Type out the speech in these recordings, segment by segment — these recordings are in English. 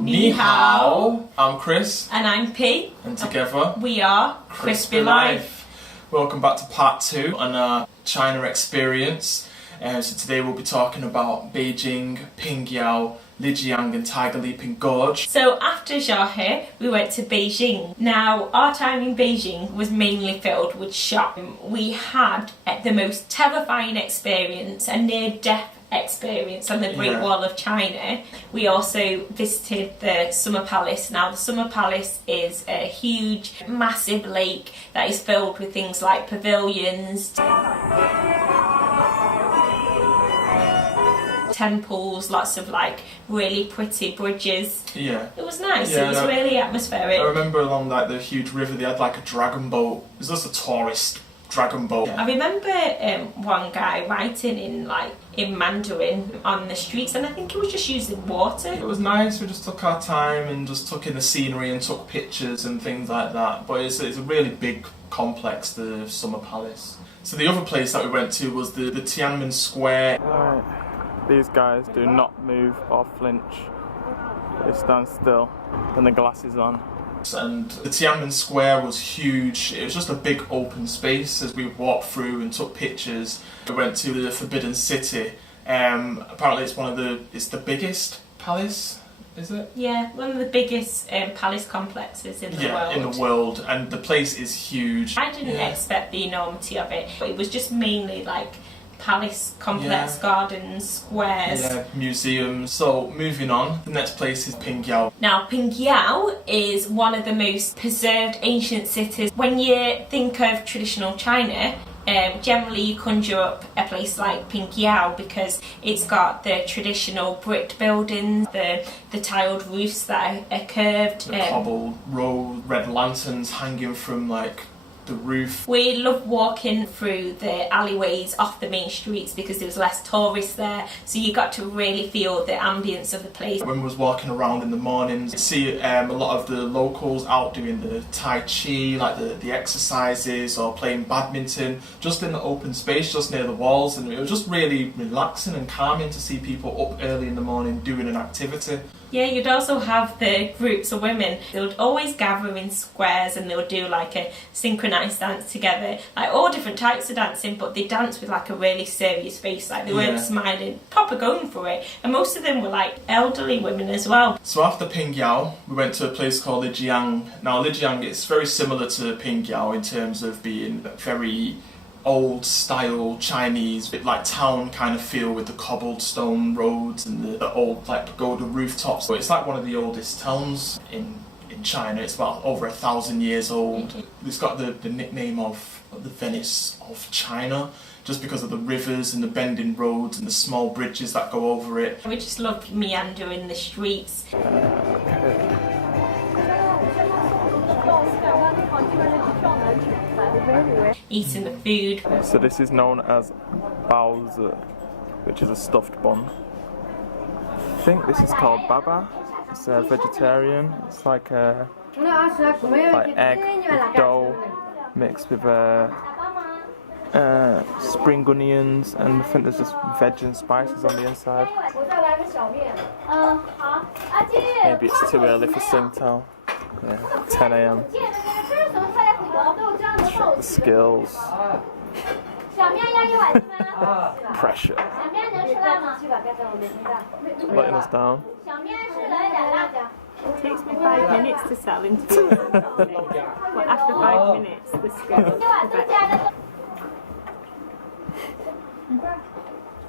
Ni hao. I'm Chris. And I'm P. And together we are Crispy Life. Welcome back to part 2 on our China experience. So today we'll be talking about Beijing, Pingyao, Lijiang and Tiger Leaping Gorge. So after Xiahe, we went to Beijing. Now, our time in Beijing was mainly filled with shopping. We had the most terrifying experience, a near-death experience on the Great Wall of China. We also visited the Summer Palace. Now, the Summer Palace is a huge, massive lake that is filled with things like pavilions, temples, lots of like really pretty bridges. Yeah. It was nice. It was really atmospheric. I remember along like the huge river they had like a dragon boat. It was just a tourist dragon boat. I remember one guy writing in Mandarin on the streets, and I think he was just using water. It was nice. We just took our time and just took in the scenery and took pictures and things like that. But it's a really big complex, the Summer Palace. So the other place that we went to was the Tiananmen Square. These guys do not move or flinch. They stand still and the glasses on. And the Tiananmen Square was huge. It was just a big open space as we walked through and took pictures. We went to the Forbidden City. Apparently it's the biggest palace, is it? Yeah, one of the biggest palace complexes in the world. Yeah, in the world, and the place is huge. I didn't expect the enormity of it, but it was just mainly like palace complex, gardens, squares, museums. So moving on, the next place is Pingyao. Now Pingyao is one of the most preserved ancient cities. When you think of traditional China, generally you conjure up a place like Pingyao because it's got the traditional brick buildings, the tiled roofs that are curved, the cobbled road, red lanterns hanging from like the roof. We loved walking through the alleyways off the main streets because there was less tourists there, so you got to really feel the ambience of the place. When we was walking around in the mornings, you see a lot of the locals out doing the Tai Chi, like the exercises, or playing badminton, just in the open space, just near the walls, and it was just really relaxing and calming to see people up early in the morning doing an activity. Yeah, you'd also have the groups of women. They would always gather in squares and they would do like a synchronised dance together. Like all different types of dancing, but they danced with like a really serious face. Like they weren't smiling, proper going for it. And most of them were like elderly women as well. So after Pingyao, we went to a place called Lijiang. Now Lijiang is very similar to Pingyao in terms of being very old style Chinese, bit like town kind of feel with the cobblestone roads and the old like pagoda rooftops. So it's like one of the oldest towns in China. It's about over 1,000 years old. It's got the nickname of the Venice of China, just because of the rivers and the bending roads and the small bridges that go over it. We just loved meandering the streets. Eating the food. So this is known as baozi, which is a stuffed bun. I think this is called baba. It's vegetarian. It's like egg with dough mixed with spring onions, and I think there's just veg and spices on the inside. Maybe it's too early for Singtel. Yeah, 10 a.m. Check the skills. Pressure. Letting us down. It takes me 5 minutes to settle into it. But after 5 minutes, the skills are better.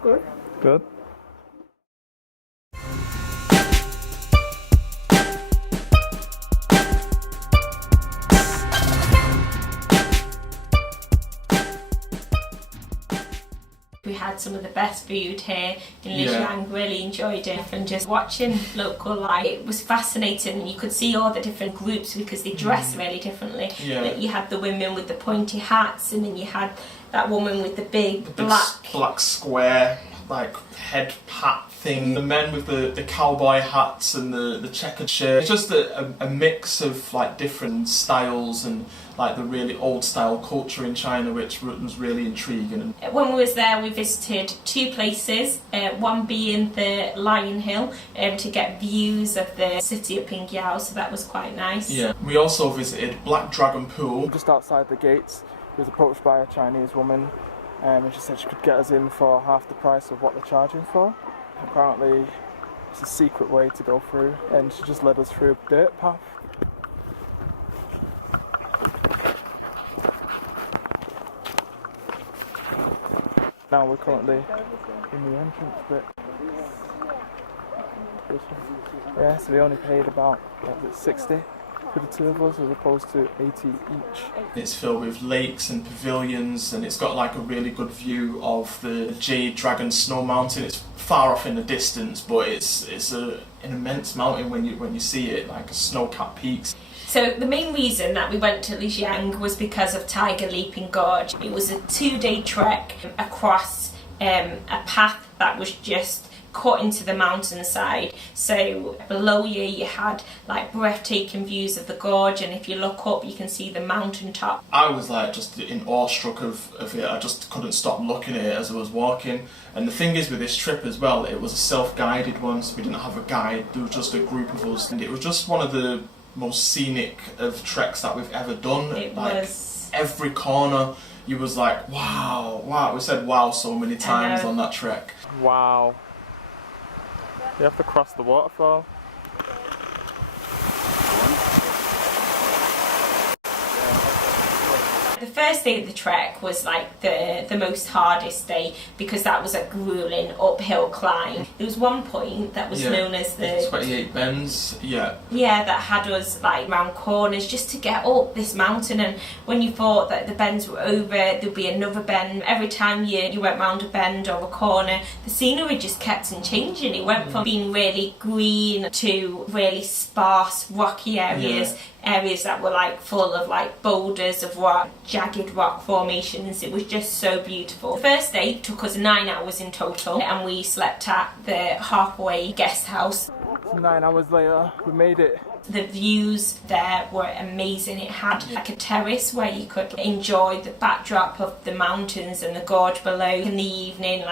Good. Good. We had some of the best food here in Lijiang, really enjoyed it, and just watching local life, it was fascinating, and you could see all the different groups because they dress really differently. Like you had the women with the pointy hats, and then you had that woman with the big black square like head hat thing, the men with the cowboy hats and the checkered shirt. It's just a mix of like different styles and like the really old style culture in China, which was really intriguing. When we was there, we visited 2 places, one being the Lion Hill, to get views of the city of Pingyao, so that was quite nice. Yeah, we also visited Black Dragon Pool. Just outside the gates, we was approached by a Chinese woman, and she said she could get us in for half the price of what they're charging for. Apparently it's a secret way to go through, and she just led us through a dirt path. Now we're currently in the entrance bit. Yeah, so we only paid about 60 for the 2 of us as opposed to 80 each. It's filled with lakes and pavilions, and it's got like a really good view of the Jade Dragon Snow Mountain. It's far off in the distance, but it's an immense mountain when you see it, like a snow-capped peaks. So the main reason that we went to Lijiang was because of Tiger Leaping Gorge. It was a 2-day trek across a path that was just cut into the mountainside. So below you had like breathtaking views of the gorge, and if you look up you can see the mountain top. I was like just in awestruck of it. I just couldn't stop looking at it as I was walking. And the thing is with this trip as well, it was a self-guided one, so we didn't have a guide, there was just a group of us, and it was just one of the most scenic of treks that we've ever done. It like was. Every corner you was like wow, wow. We said wow so many times on that trek. Wow. You have to cross the waterfall. The first day of the trek was like the most hardest day, because that was a grueling uphill climb. There was one point that was known as the 28 bends, yeah, that had us like round corners just to get up this mountain, and when you thought that the bends were over, there'd be another bend. Every time you went round a bend or a corner, the scenery just kept on changing. It went from being really green to really sparse rocky areas. Areas that were like full of like boulders of rock, jagged rock formations. It was just so beautiful. The first day took us 9 hours in total, and we slept at the halfway guest house. 9 hours later, we made it. The views there were amazing. It had like a terrace where you could enjoy the backdrop of the mountains and the gorge below. In the evening,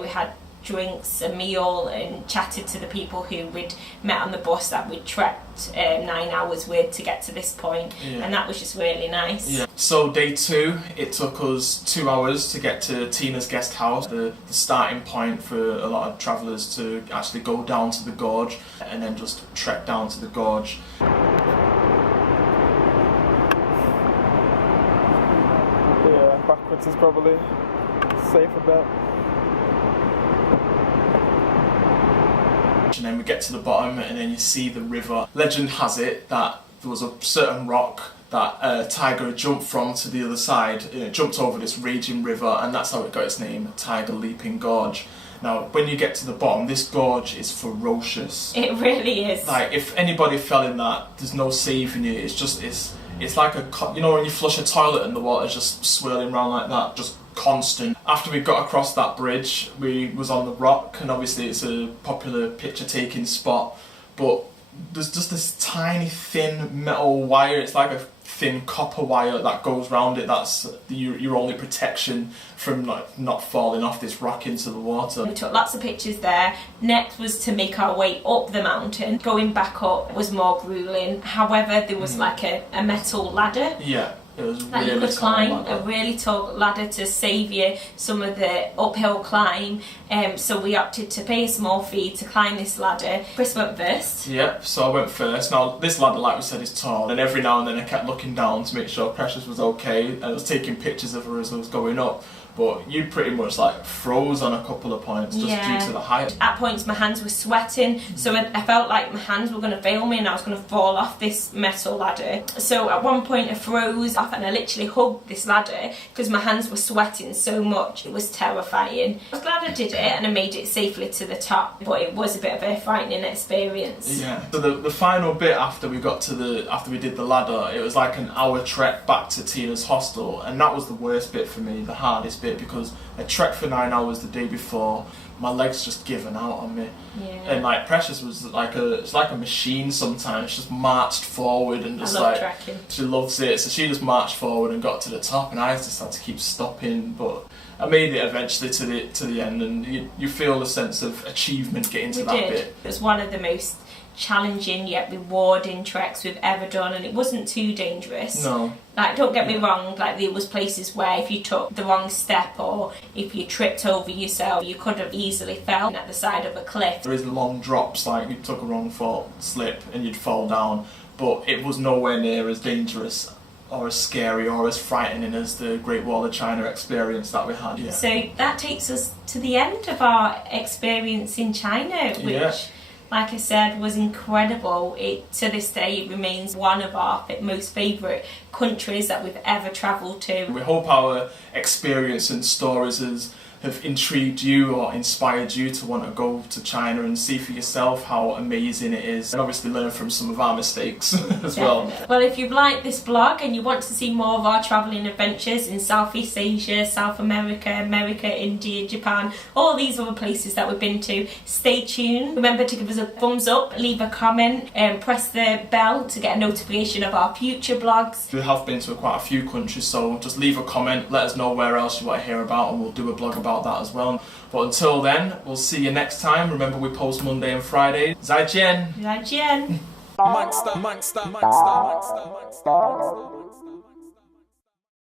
we had drinks, a meal, and chatted to the people who we'd met on the bus that we'd trekked 9 hours with to get to this point, and that was just really nice. Yeah. So day 2, it took us 2 hours to get to Tina's guest house, the starting point for a lot of travellers to actually go down to the gorge and then just trek down to the gorge. Yeah, backwards is probably safer bet. And then we get to the bottom, and then you see the river. Legend has it that there was a certain rock that Tiger jumped from to the other side. It jumped over this raging river, and that's how it got its name, Tiger Leaping Gorge. Now, when you get to the bottom, this gorge is ferocious. It really is. Like, if anybody fell in that, there's no saving you. It's like when you flush a toilet and the water's just swirling around like that, just constant. After we got across that bridge, we was on the rock, and obviously it's a popular picture taking spot, but there's just this tiny thin metal wire. It's like a thin copper wire that goes round it. That's your only protection from not falling off this rock into the water. We took lots of pictures there. Next was to make our way up the mountain. Going back up was more grueling. However, there was like a metal ladder. Yeah. It was that really you could climb, ladder. a really tall ladder to save you some of the uphill climb. So we opted to pay a small fee to climb this ladder. Chris went first. Yep, so I went first. Now this ladder, like we said, is tall, and every now and then I kept looking down to make sure Precious was okay, and I was taking pictures of her as I was going up. But you pretty much like froze on a couple of points just due to the height. At points my hands were sweating, so I felt like my hands were going to fail me and I was going to fall off this metal ladder. So at one point I froze off and I literally hugged this ladder because my hands were sweating so much. It was terrifying. I was glad I did it and I made it safely to the top, but it was a bit of a frightening experience. Yeah. So the final bit after we did the ladder, it was like an hour trek back to Tina's hostel, and that was the worst bit for me, the hardest bit, because I trekked for 9 hours the day before. My legs just given out on me. Yeah. And like Precious was like a machine sometimes. She just marched forward and just I love like trekking. she loves it. So she just marched forward and got to the top, and I just had to keep stopping. But I made it eventually to the end, and you feel a sense of achievement getting to that bit. It was one of the most challenging yet rewarding treks we've ever done, and it wasn't too dangerous. No. Like, don't get me wrong, like there was places where if you took the wrong step or if you tripped over yourself, you could have easily fell at the side of a cliff. There is long drops, like you took a wrong slip and you'd fall down, but it was nowhere near as dangerous or as scary or as frightening as the Great Wall of China experience that we had. Yeah. So that takes us to the end of our experience in China, which, like I said, was incredible. To this day, it remains one of our most favourite countries that we've ever travelled to. We hope our experience and stories have intrigued you or inspired you to want to go to China and see for yourself how amazing it is, and obviously learn from some of our mistakes as well. Well, if you've liked this blog and you want to see more of our travelling adventures in Southeast Asia, South America, India, Japan, all these other places that we've been to, stay tuned. Remember to give us a thumbs up, leave a comment, and press the bell to get a notification of our future blogs. We have been to quite a few countries, so just leave a comment, let us know where else you want to hear about, and we'll do a blog about that as well. But until then, we'll see you next time. Remember, we post Monday and Friday. 再见. 再见. Monster.